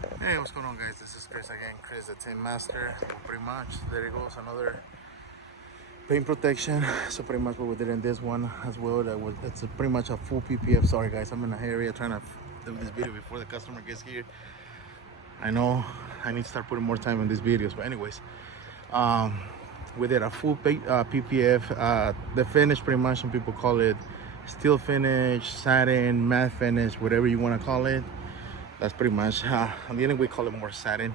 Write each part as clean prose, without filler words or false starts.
Hey, what's going on, guys? This is Chris again, Chris the Tint Master. Pretty much, there it goes, another paint protection. So pretty much what we did in this one as well, it's pretty much a full PPF. Sorry guys, I'm in a area trying to do this video before the customer gets here. I know I need to start putting more time in these videos, but anyways, we did a full PPF. The finish, pretty much, some people call it steel finish, satin, matte finish, whatever you want to call it. That's pretty much on the end we call it more satin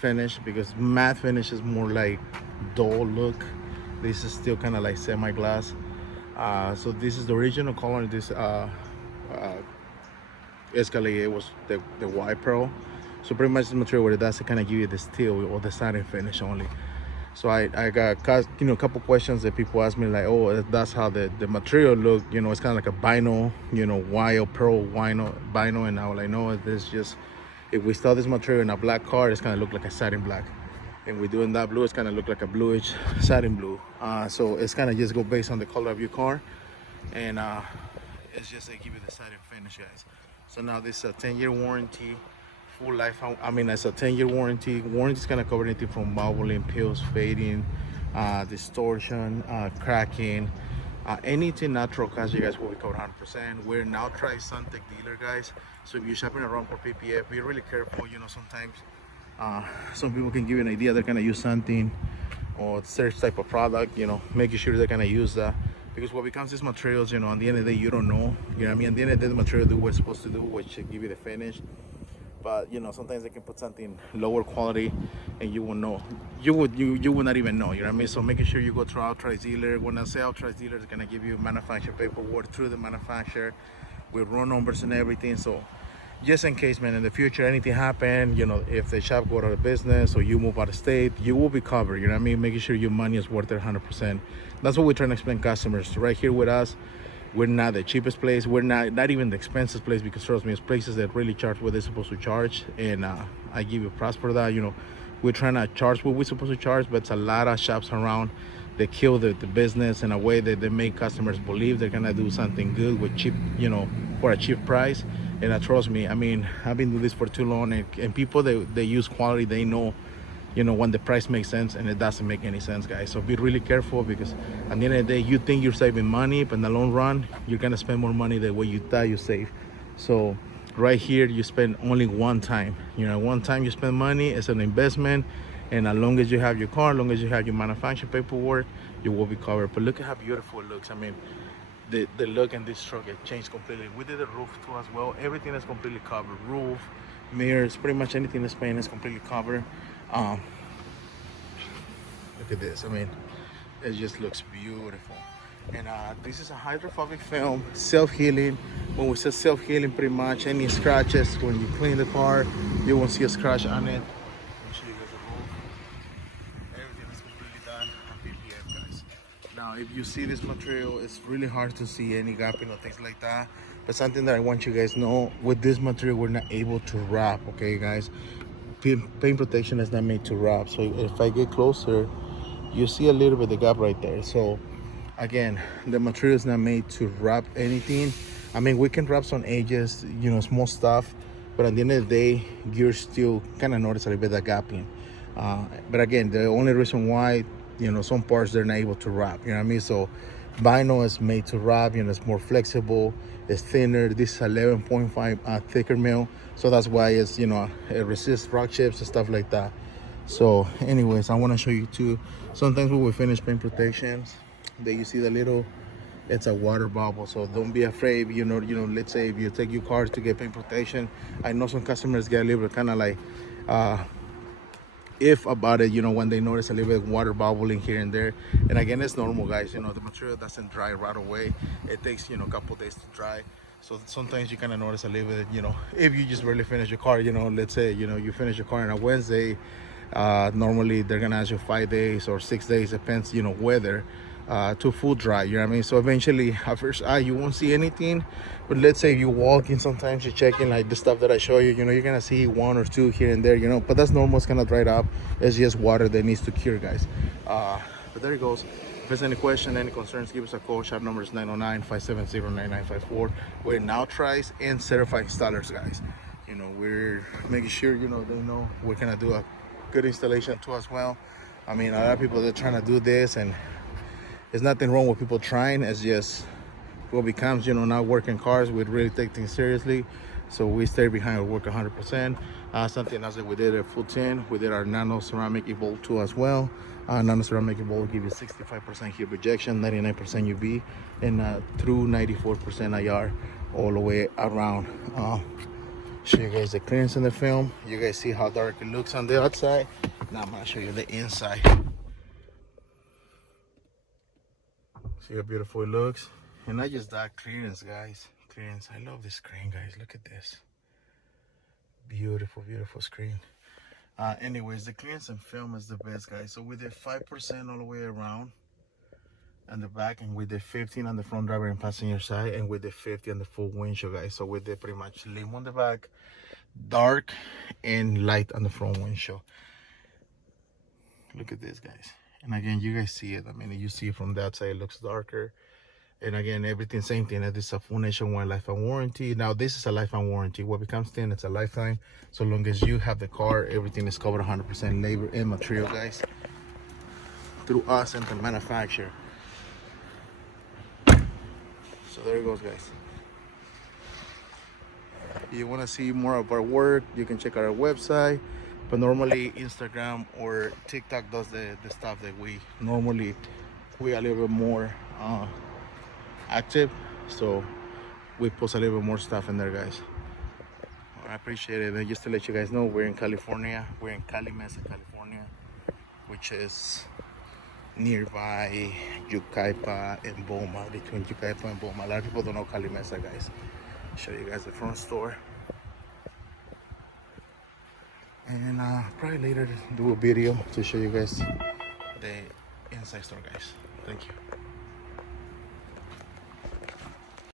finish, because matte finish is more like dull look. This is still kind of like semi-gloss. So this is the original color. This Escalade was the white pearl. So pretty much the material what it does, it kind of give you the steel or the satin finish only. So I got a couple questions that people ask me, like, oh, that's how the material look, it's kind of like a vinyl, white pearl vinyl, and I was like, no, this just, if we sell this material in a black car, it's kind of look like a satin black, and we do in that blue, it's kind of look like a bluish satin blue. So it's kind of just go based on the color of your car, and it's just they give you the satin finish, guys. So now this is a 10-year warranty. Full life, I mean, it's a 10-year warranty. Warranty is gonna cover anything from bubbling, peels, fading, distortion, cracking, anything natural cause, you guys will be covered 100%. We're now try suntek dealer, guys. So if you're shopping around for PPF, be really careful. Sometimes some people can give you an idea they're gonna use something or certain type of product. Making sure they're gonna use that, because what becomes these materials, on the end of the day, you don't know. You know what I mean? At the end of the day, the material do what it's supposed to do, which should give you the finish. But sometimes they can put something lower quality and you will know, you would not even know. You know what I mean? So making sure you go to authorized dealer. When I say authorized dealer, it's gonna give you manufacturer paperwork through the manufacturer with raw numbers and everything. So just in case, man, in the future anything happen, if the shop go out of business or you move out of state, you will be covered. You know what I mean? Making sure your money is worth it 100%. That's what we're trying to explain customers right here with us. We're not the cheapest place, we're not even the expensive place, because trust me, it's places that really charge what they're supposed to charge, and I give you props for that. We're trying to charge what we're supposed to charge, but it's a lot of shops around that kill the business in a way that they make customers believe they're gonna do something good with cheap, for a cheap price. And trust me, I mean, I've been doing this for too long, and people they use quality, they know when the price makes sense, and it doesn't make any sense, guys. So be really careful, because at the end of the day, you think you're saving money, but in the long run, you're gonna spend more money than what you thought you save. So right here, you spend only one time. One time you spend money, it's an investment, and as long as you have your car, as long as you have your manufacturer paperwork, you will be covered. But look at how beautiful it looks. I mean, the look in this truck, it changed completely. We did the roof too as well. Everything is completely covered. Roof, mirrors, pretty much anything that's paint is completely covered. Look at this. I mean, it just looks beautiful. And this is a hydrophobic film, self-healing. When we say self-healing, pretty much any scratches, when you clean the car, you won't see a scratch on it. Let me show you guys the roof. Everything is completely done on PPF, guys. Now, if you see this material, it's really hard to see any gapping or things like that. But something that I want you guys to know, with this material, we're not able to wrap, okay, guys? Paint protection is not made to wrap. So if I get closer, you see a little bit of the gap right there. So again, the material is not made to wrap anything. I mean, we can wrap some edges, small stuff, but at the end of the day, you're still kind of notice a little bit of gapping. But again, the only reason why, some parts they're not able to wrap, you know what I mean? So vinyl is made to wrap, it's more flexible, it's thinner. This is 11.5 thicker mill, so that's why it's, it resists rock chips and stuff like that. So anyways, I want to show you too, sometimes when we finish paint protections, that you see the little, it's a water bubble. So don't be afraid. Let's say if you take your cars to get paint protection, I know some customers get a little bit kind of like if about it, when they notice a little bit of water bubbling here and there. And again, it's normal, guys. The material doesn't dry right away. It takes, a couple days to dry. So sometimes you kind of notice a little bit, if you just really finish your car, let's say, you finish your car on a Wednesday, normally they're gonna ask you 5 days or 6 days, depends, weather, to full dry, you know what I mean? So eventually at first eye you won't see anything, but let's say you walk in, sometimes you're checking like the stuff that I show you, you're gonna see one or two here and there, but that's normal. It's gonna dry up. It's just water that needs to cure, guys. But there it goes. If there's any question, any concerns, give us a call. Shop number is 909-570-9954. We're now tries and certified installers, guys. You know, we're making sure, you know, they know we're gonna do a good installation too as well. I mean, a lot of people, they're trying to do this, and there's nothing wrong with people trying. It's just what becomes, you know, not working cars. We really take things seriously, so we stay behind. We work 100%. Something else that we did at full tint, we did our nano ceramic evolve tool as well. Nano ceramic evolve will give you 65% heat rejection, 99% UV, and through 94% IR all the way around. Show you guys the clearance in the film. You guys see how dark it looks on the outside. Now I'm gonna show you the inside. See how beautiful it looks. And not just that, clearance, guys. Clearance. I love this screen, guys. Look at this. Beautiful, beautiful screen. Anyways, the clearance and film is the best, guys. So we did 5% all the way around on the back, and we did 15 on the front driver and passenger side, and we did 50 on the full windshield, guys. So we did pretty much lim on the back, dark and light on the front windshield. Look at this, guys. And again, you guys see it. I mean, you see it from that side, it looks darker. And again, everything same thing. This is a full nationwide lifetime warranty. Now this is a lifetime warranty. What becomes TINT, it's a lifetime. So long as you have the car, everything is covered 100% labor and material, guys, through us and the manufacturer. So there it goes, guys. If you want to see more of our work, you can check out our website. But normally Instagram or TikTok does the stuff that we normally, we are a little bit more active, so we post a little bit more stuff in there, guys. I appreciate it. And just to let you guys know, we're in California. We're in Calimesa, California, which is nearby Yucaipa and Boma, between Yucaipa and Boma. A lot of people don't know Calimesa, guys. I'll show you guys the front store, and probably later do a video to show you guys the inside store, guys. Thank you.